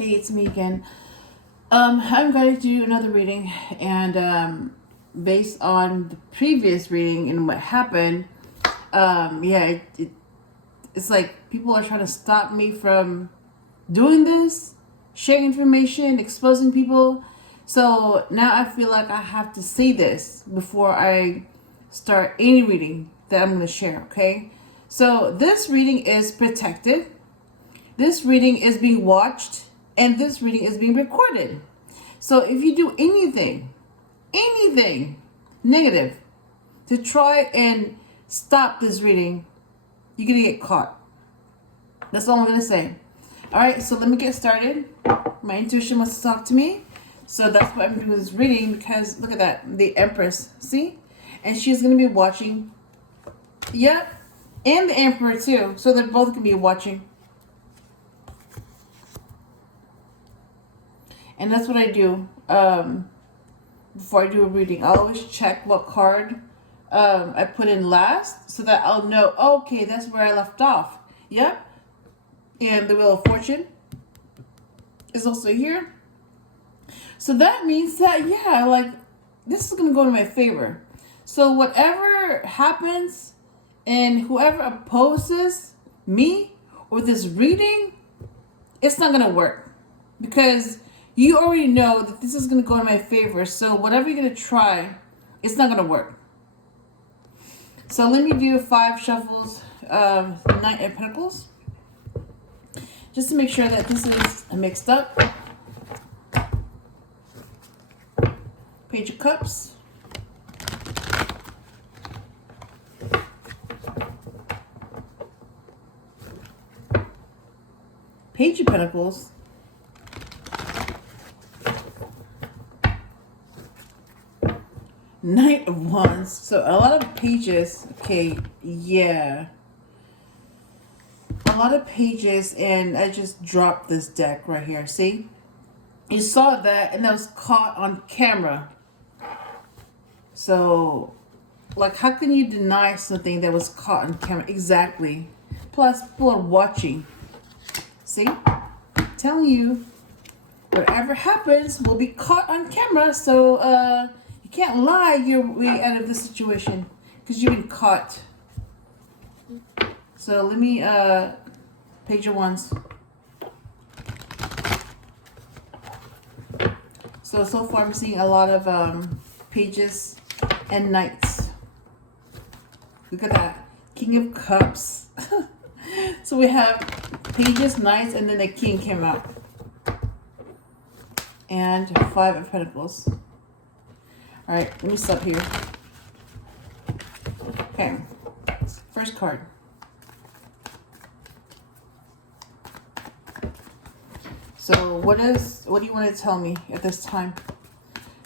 Hey, it's me again. I'm going to do another reading, and based on the previous reading and what happened, it's like people are trying to stop me from doing this, sharing information, exposing people. So now I feel like I have to say this before I start any reading that I'm going to share, okay? So this reading is protected. This reading is being watched, and this reading is being recorded. So if you do anything negative to try and stop this reading, you're going to get caught. That's all I'm going to say. All right, so let me get started. My intuition wants to talk to me. So that's why I'm doing this reading, because look at that, the Empress, see? And she's going to be watching. Yep, and the Emperor too. So they're both going to be watching. And that's what I do before I do a reading. I always check what card I put in last so that I'll know, okay, that's where I left off. Yep. And the Wheel of Fortune is also here. So that means that, yeah, like, this is going to go in my favor. So whatever happens and whoever opposes me or this reading, it's not going to work. Because you already know that this is going to go in my favor. So whatever you're going to try, it's not going to work. So let me do 5 shuffles of Knight of Pentacles. Just to make sure that this is mixed up. Page of Cups. Page of Pentacles. Knight of Wands. So a lot of pages. Okay, yeah. A lot of pages, and I just dropped this deck right here. See? You saw that, and that was caught on camera. So, like, how can you deny something that was caught on camera? Exactly. Plus, people are watching. See? I'm telling you, whatever happens will be caught on camera. So, you can't lie your way out of this situation because you've been caught. So let me, Page of Wands. So far I'm seeing a lot of pages and knights. Look at that. King of Cups. So we have pages, knights, and then the king came out. And 5 of Pentacles. Alright, let me stop here. Okay. First card. So what do you want to tell me at this time?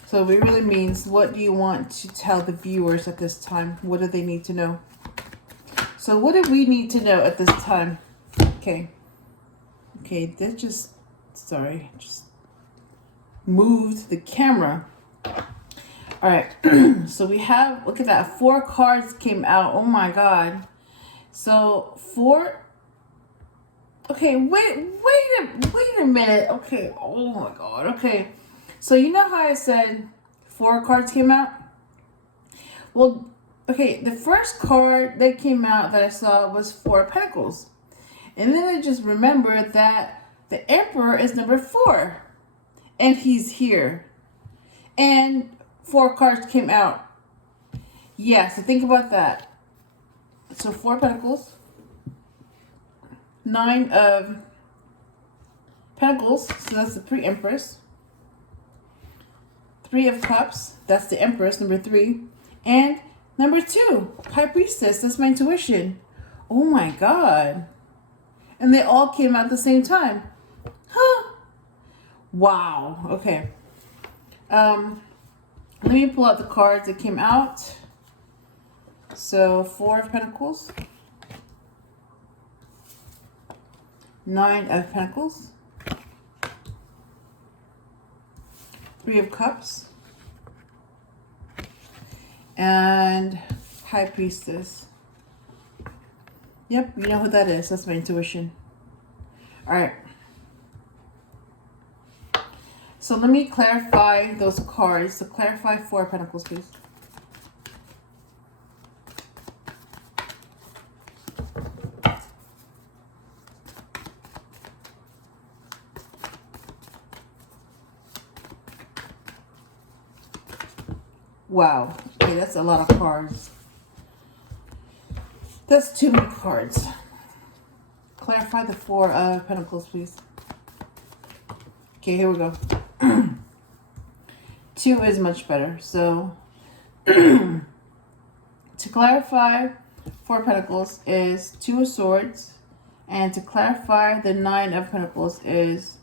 So it really means, what do you want to tell the viewers at this time? What do they need to know? So what do we need to know at this time? Okay. Okay, that just moved the camera. All right. So we have, look at that, 4 cards came out. Oh my God. So 4. Okay, wait a minute. Okay, oh my God. Okay, so you know how I said 4 cards came out? Well, okay, the first card that came out that I saw was 4 of Pentacles. And then I just remembered that the Emperor is number 4. And he's here. And 4 cards came out. Yeah, so think about that. So 4 Pentacles. 9 of Pentacles, so that's the pre-Empress. 3 of Cups, that's the Empress, number 3. And number 2, High Priestess, that's my intuition. Oh my God. And they all came out at the same time. Huh. Wow. Okay. Let me pull out the cards that came out. So 4 of Pentacles. 9 of Pentacles, 3 of Cups, and High Priestess. Yep, you know who that is. That's my intuition. All right. So let me clarify those cards. So clarify Four of Pentacles, please. Wow. Okay, that's a lot of cards. That's too many cards. Clarify the Four of Pentacles, please. Okay, here we go. 2 is much better. So, to clarify, Four of Pentacles is 2 of Swords. And to clarify, the 9 of Pentacles is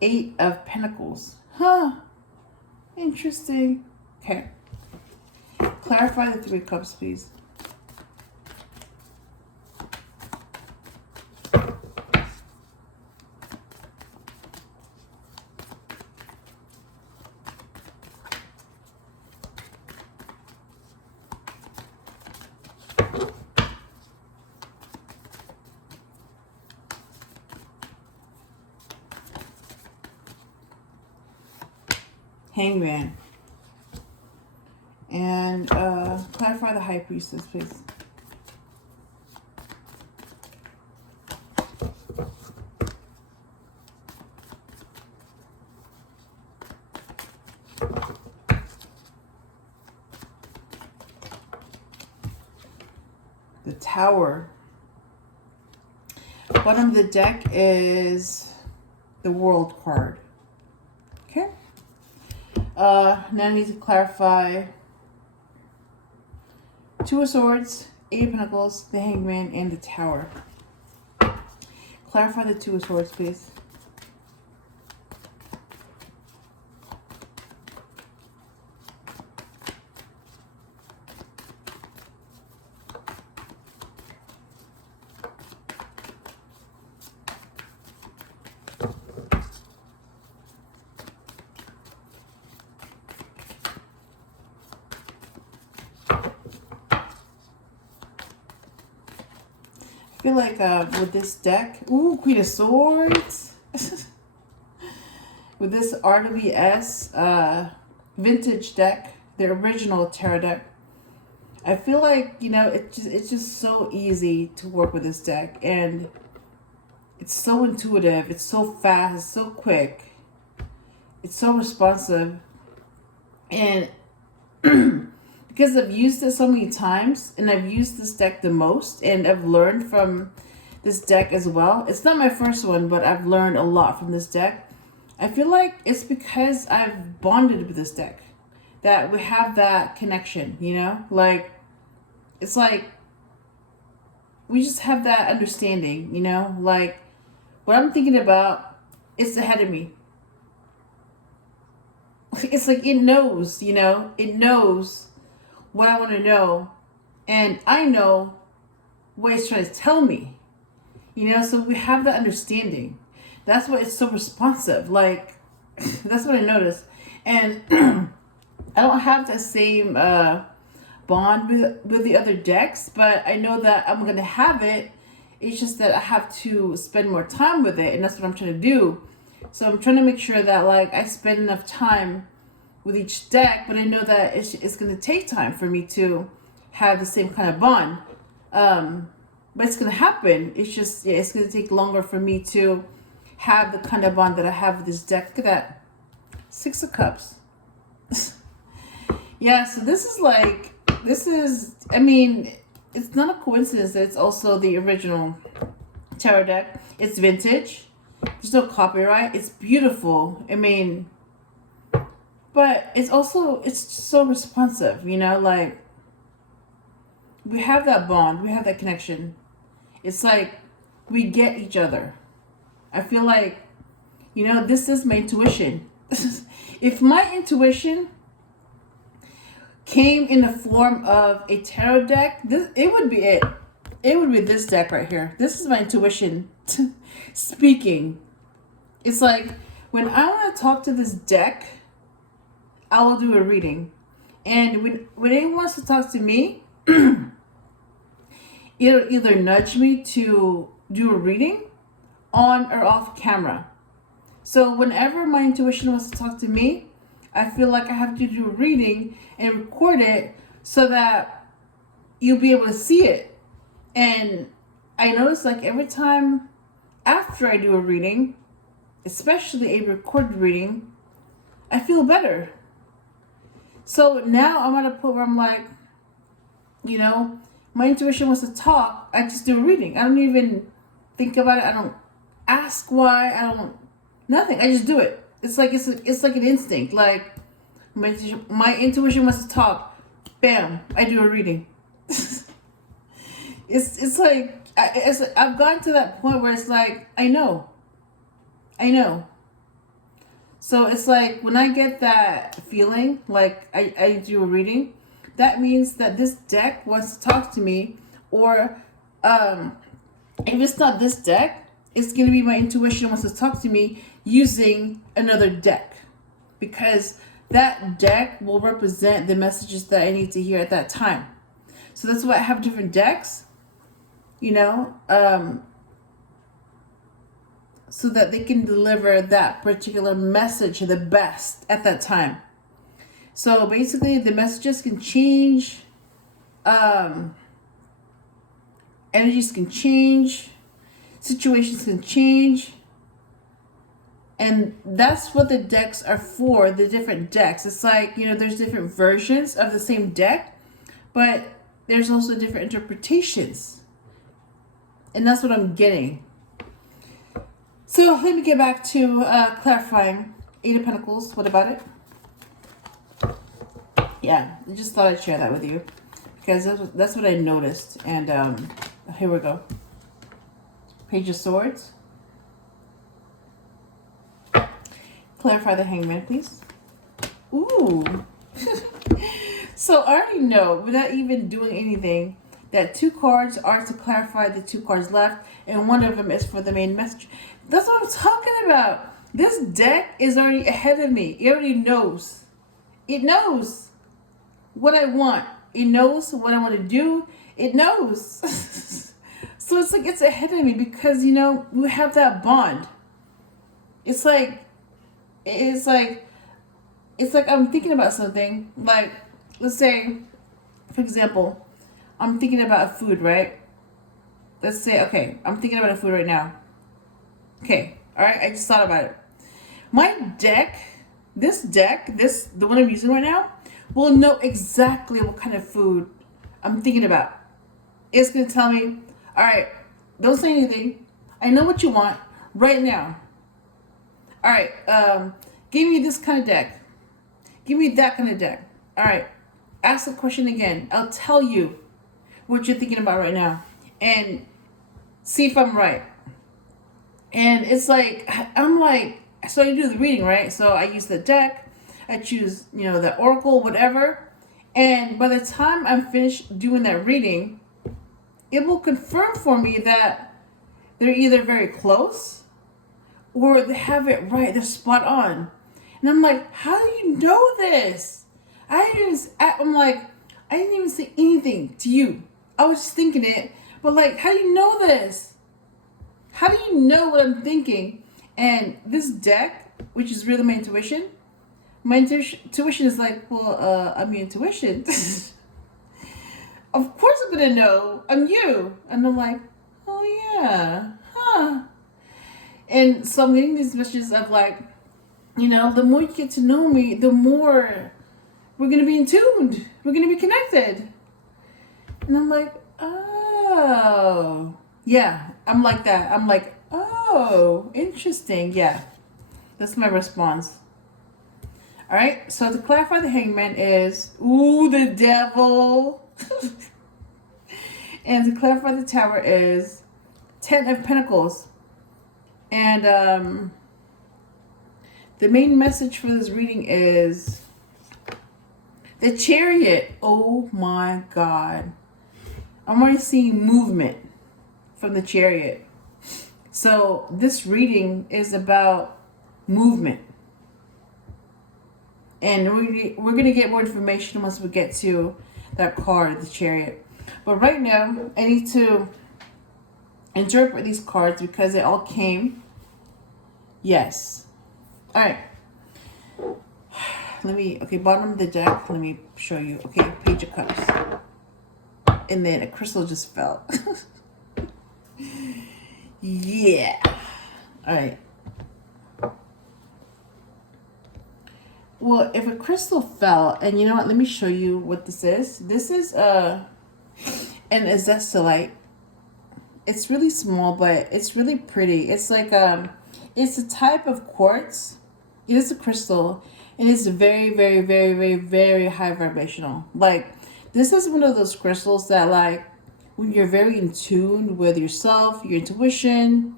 8 of Pentacles. Huh. Interesting. Okay. Clarify the 3 of Cups, please. Hangman. And clarify the High Priestess, please. The Tower. Bottom of the deck is the World card. Okay. Now I need to clarify 2 of Swords, 8 of Pentacles, the Hangman, and the Tower. Clarify the 2 of Swords, please. I feel like with this deck, ooh, Queen of Swords. With this RWS vintage deck, the original tarot deck, I feel like, you know, it's just so easy to work with this deck, and it's so intuitive, it's so fast, it's so quick, it's so responsive, and because I've used it so many times, and I've used this deck the most, and I've learned from this deck as well. It's not my first one, but I've learned a lot from this deck. I feel like it's because I've bonded with this deck that we have that connection, you know? Like, it's like we just have that understanding, you know? Like, what I'm thinking about, it's ahead of me. It's like it knows, you know? It knows what I want to know, and I know what it's trying to tell me, you know. So we have that understanding. That's why it's so responsive. Like, that's what I noticed. And I don't have the same bond with the other decks, but I know that I'm gonna have it. It's just that I have to spend more time with it, and that's what I'm trying to do. So I'm trying to make sure that, like, I spend enough time with each deck, but I know that it's going to take time for me to have the same kind of bond. But it's going to happen. It's just, yeah, it's going to take longer for me to have the kind of bond that I have with this deck. Look at that. 6 of Cups. Yeah, so this is, I mean, it's not a coincidence that it's also the original tarot deck. It's vintage. There's no copyright. It's beautiful. I mean, but it's also, it's so responsive, you know, like, we have that bond, we have that connection. It's like, we get each other. I feel like, you know, this is my intuition. If my intuition came in the form of a tarot deck, it would be it. It would be this deck right here. This is my intuition speaking. It's like, when I want to talk to this deck, I will do a reading. And when anyone wants to talk to me, it'll either nudge me to do a reading on or off camera. So whenever my intuition wants to talk to me, I feel like I have to do a reading and record it so that you'll be able to see it. And I notice like every time after I do a reading, especially a recorded reading, I feel better. So now I'm at a point where I'm like, you know, my intuition wants to talk. I just do a reading. I don't even think about it. I don't ask why. I don't nothing. I just do it. It's like an instinct. Like my intuition wants to talk. Bam! I do a reading. it's like I've gotten to that point where it's like I know. So it's like when I get that feeling, like I do a reading, that means that this deck wants to talk to me, or if it's not this deck, it's going to be my intuition wants to talk to me using another deck, because that deck will represent the messages that I need to hear at that time. So that's why I have different decks, so that they can deliver that particular message the best at that time. So basically the messages can change, energies can change, situations can change, and that's what the decks are for, the different decks. It's like, there's different versions of the same deck, but there's also different interpretations, and that's what I'm getting. So let me get back to clarifying. Eight of Pentacles, what about it? Yeah, I just thought I'd share that with you, because that's what I noticed. And here we go. Page of Swords. Clarify the Hangman, please. Ooh. So I already know, without even doing anything, that 2 cards are to clarify the 2 cards left, and one of them is for the main message. That's what I'm talking about. This deck is already ahead of me. It already knows. It knows what I want. It knows what I want to do. It knows. So it's like it's ahead of me, because, we have that bond. It's like I'm thinking about something. Like, let's say, for example, I'm thinking about food, right? Let's say, okay, I'm thinking about a food right now. Okay, all right, I just thought about it. My deck, the one I'm using right now, will know exactly what kind of food I'm thinking about. It's going to tell me, all right, don't say anything. I know what you want right now. All right, give me this kind of deck. Give me that kind of deck. All right, ask the question again. I'll tell you what you're thinking about right now, and see if I'm right. And it's like, I'm like, so I do the reading, right? So I use the deck, I choose, the oracle, whatever. And by the time I'm finished doing that reading, it will confirm for me that they're either very close or they have it right, they're spot on. And I'm like, how do you know this? I'm like, I didn't even say anything to you. I was just thinking it, but like, how do you know this? How do you know what I'm thinking? And this deck, which is really my intuition is like, well, I'm your intuition. Of course I'm gonna know. I'm you. And I'm like, oh yeah, huh. And so I'm getting these messages of like, the more you get to know me, the more we're gonna be in tuned. We're gonna be connected. And I'm like, oh. Yeah, I'm like that. I'm like, oh, interesting. Yeah, that's my response. All right, so to clarify, the Hangman is, ooh, the devil. And to clarify, the Tower is 10 of Pentacles. And the main message for this reading is the Chariot. Oh my God. I'm already seeing movement from the Chariot. So this reading is about movement. And we're going to get more information once we get to that card, the Chariot. But right now, I need to interpret these cards because they all came. Yes. All right. Okay, bottom of the deck. Let me show you. Okay, Page of Cups. And then a crystal just fell. Yeah. All right. Well, if a crystal fell, and you know what? Let me show you what this is. This is an azestolite. It's really small, but it's really pretty. It's like it's a type of quartz. It is a crystal, and it's very, very, very, very, very high vibrational. Like, this is one of those crystals that, like, when you're very in tune with yourself, your intuition,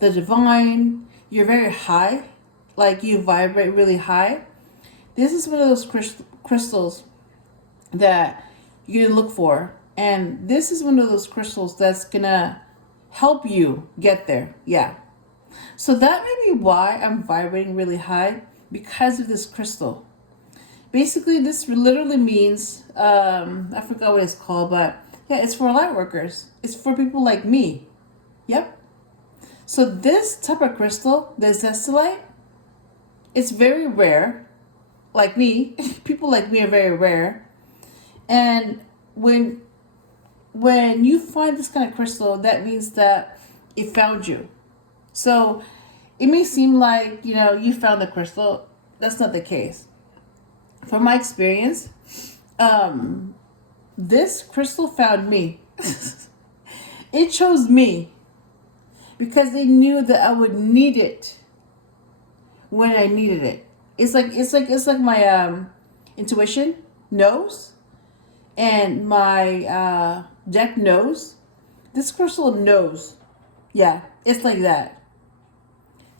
the divine, you're very high, like you vibrate really high. This is one of those crystals that you can look for. And this is one of those crystals that's gonna help you get there. Yeah. So that may be why I'm vibrating really high, because of this crystal. Basically, this literally means, I forgot what it's called, but yeah, it's for light workers. It's for people like me. Yep. So this type of crystal, the azestolite, it's very rare. Like me, people like me are very rare. And when you find this kind of crystal, that means that it found you. So it may seem like, you found the crystal. That's not the case. From my experience, this crystal found me. It chose me because they knew that I would need it when I needed it. It's like my intuition knows, and my deck knows. This crystal knows. Yeah, it's like that.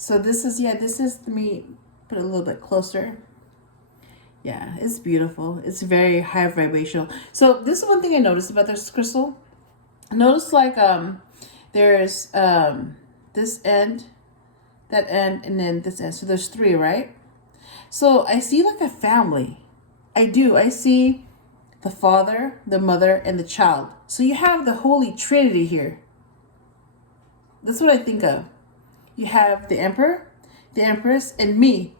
So this is, let me put it a little bit closer. Yeah, it's beautiful. It's very high vibrational. So this is one thing I noticed about this crystal. I noticed like there's this end, that end, and then this end. So there's 3, right? So I see like a family. I do. I see the father, the mother, and the child. So you have the Holy Trinity here. That's what I think of. You have the Emperor, the Empress, and me.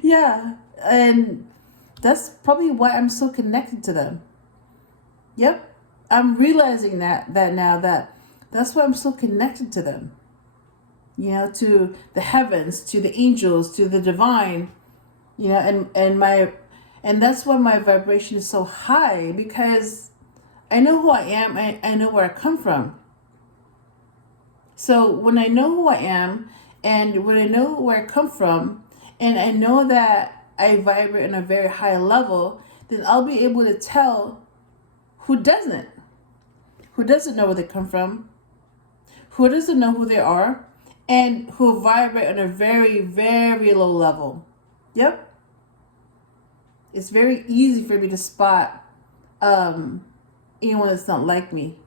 Yeah. And that's probably why I'm so connected to them. Yep. I'm realizing that now that's why I'm so connected to them. To the heavens, to the angels, to the divine, and that's why my vibration is so high, because I know who I am. I know where I come from. So when I know who I am, and when I know where I come from, and I know that I vibrate on a very high level, then I'll be able to tell who doesn't know where they come from, who doesn't know who they are, and who vibrate on a very, very low level. Yep. It's very easy for me to spot anyone that's not like me.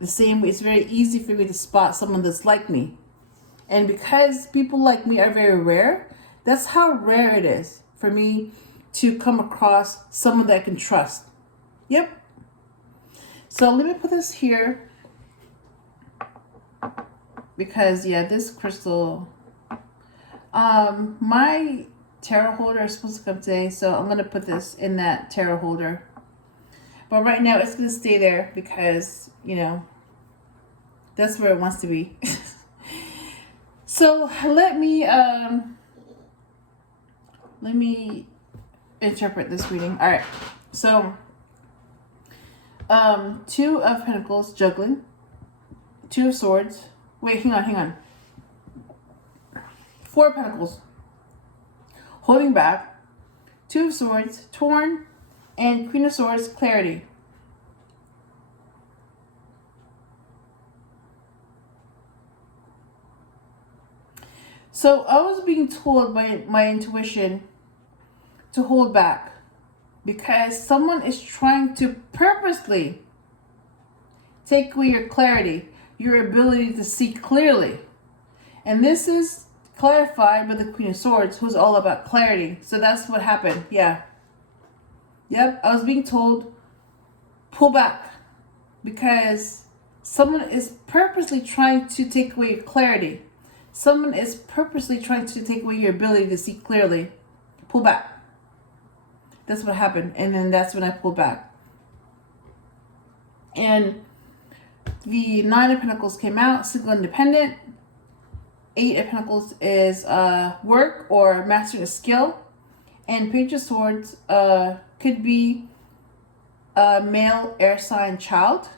The same way, it's very easy for me to spot someone that's like me. And because people like me are very rare, that's how rare it is for me to come across someone that I can trust. Yep. So let me put this here. Because this crystal, my tarot holder is supposed to come today, so I'm gonna put this in that tarot holder. But right now it's gonna stay there because that's where it wants to be. So let me interpret this reading. All right. So 2 of Pentacles, juggling. 2 of Swords. Wait, hang on. 4 of Pentacles, holding back. 2 of Swords, torn. And Queen of Swords, clarity. So I was being told by my intuition to hold back, because someone is trying to purposely take away your clarity, your ability to see clearly. And this is clarified by the Queen of Swords, who's all about clarity. So that's what happened. Yeah. Yep. I was being told, pull back, because someone is purposely trying to take away your clarity, Someone is purposely trying to take away your ability to see clearly. Pull back. That's what happened. And then that's when I pulled back. And the Nine of Pentacles came out, single independent. Eight of Pentacles is work or mastering a skill. And Page of Swords could be a male air sign child.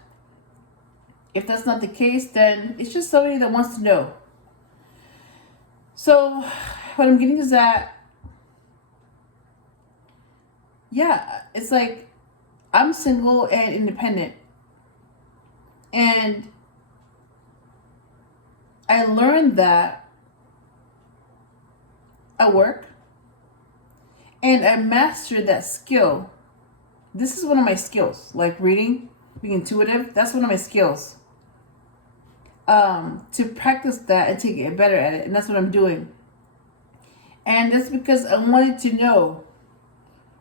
If that's not the case, then it's just somebody that wants to know. So what I'm getting is that, yeah, it's like I'm single and independent. And I learned that at work. And I mastered that skill. This is one of my skills, like reading, being intuitive. That's one of my skills. To practice that and to get better at it. And that's what I'm doing. And that's because I wanted to know,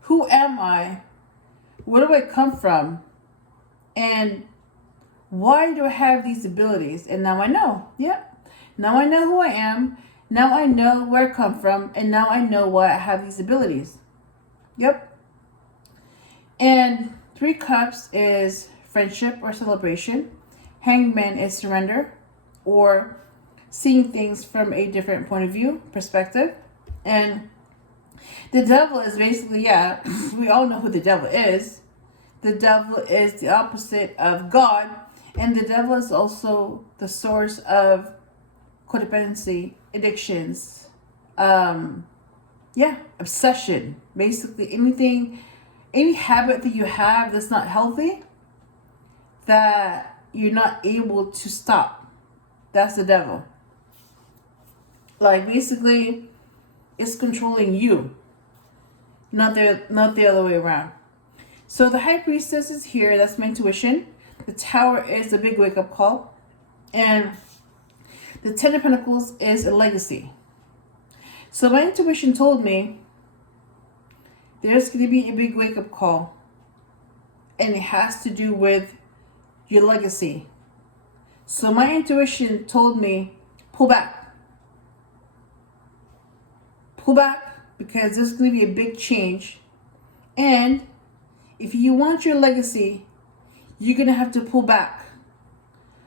who am I? Where do I come from? And why do I have these abilities? And now I know. Yep. Now I know who I am. Now I know where I come from. And now I know why I have these abilities. Yep. And Three Cups is friendship or celebration. Hangman is surrender or seeing things from a different point of view, perspective. And the Devil is basically, yeah, we all know who the Devil is. The Devil is the opposite of God. And the Devil is also the source of codependency, addictions, obsession. Basically anything, any habit that you have that's not healthy, that you're not able to stop. That's the Devil. Like basically, it's controlling you, not the other way around. So the High Priestess is here. That's my intuition. The Tower is a big wake-up call. And the Ten of Pentacles is a legacy. So my intuition told me there's going to be a big wake-up call. And it has to do with your legacy. So my intuition told me, pull back. Pull back, because there's going to be a big change. And if you want your legacy, you're going to have to pull back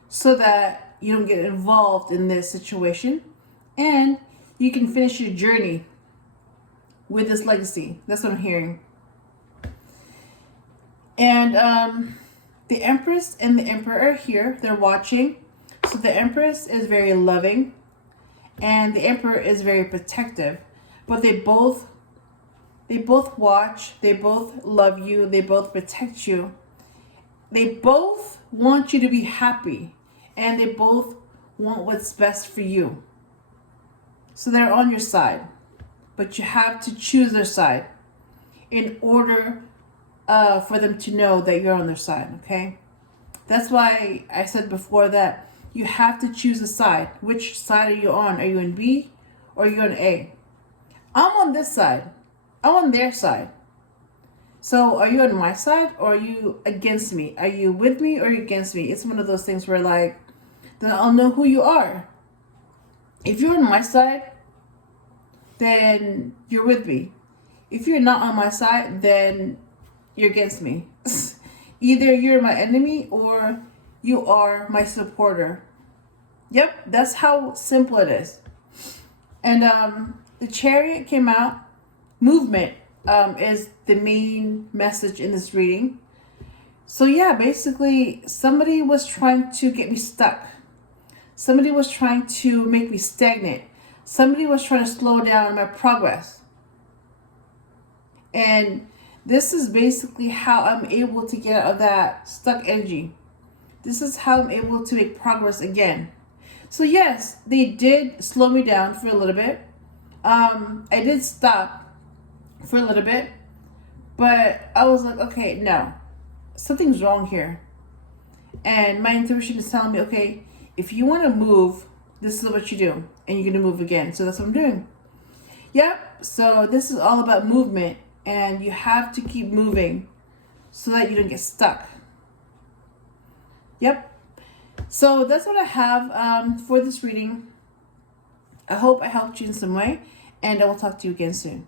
so that you don't get involved in this situation. And you can finish your journey with this legacy. That's what I'm hearing. And the Empress and the Emperor are here. They're watching. So the Empress is very loving. And the Emperor is very protective. But they both watch. They both love you. They both protect you. They both want you to be happy. And they both want what's best for you. So they're on your side. But you have to choose their side in order for them to know that you're on their side, okay? That's why I said before that you have to choose a side. Which side are you on? Are you in B or are you in A? I'm on this side. I'm on their side. So are you on my side or are you against me? Are you with me or are you against me? It's one of those things where like, then I'll know who you are. If you're on my side, then you're with me. If you're not on my side, then you're against me. Either you're my enemy or you are my supporter. Yep, that's how simple it is. And the Chariot came out. Movement is the main message in this reading. So yeah, basically somebody was trying to get me stuck. Somebody was trying to make me stagnant. Somebody was trying to slow down my progress. And this is basically how I'm able to get out of that stuck energy. This is how I'm able to make progress again. So yes, they did slow me down for a little bit. I did stop for a little bit. But I was like, okay, no. Something's wrong here. And my intuition is telling me, okay, if you want to move, this is what you do. And you're going to move again. So that's what I'm doing. Yep. So this is all about movement. And you have to keep moving so that you don't get stuck. Yep. So that's what I have for this reading. I hope I helped you in some way, and I will talk to you again soon.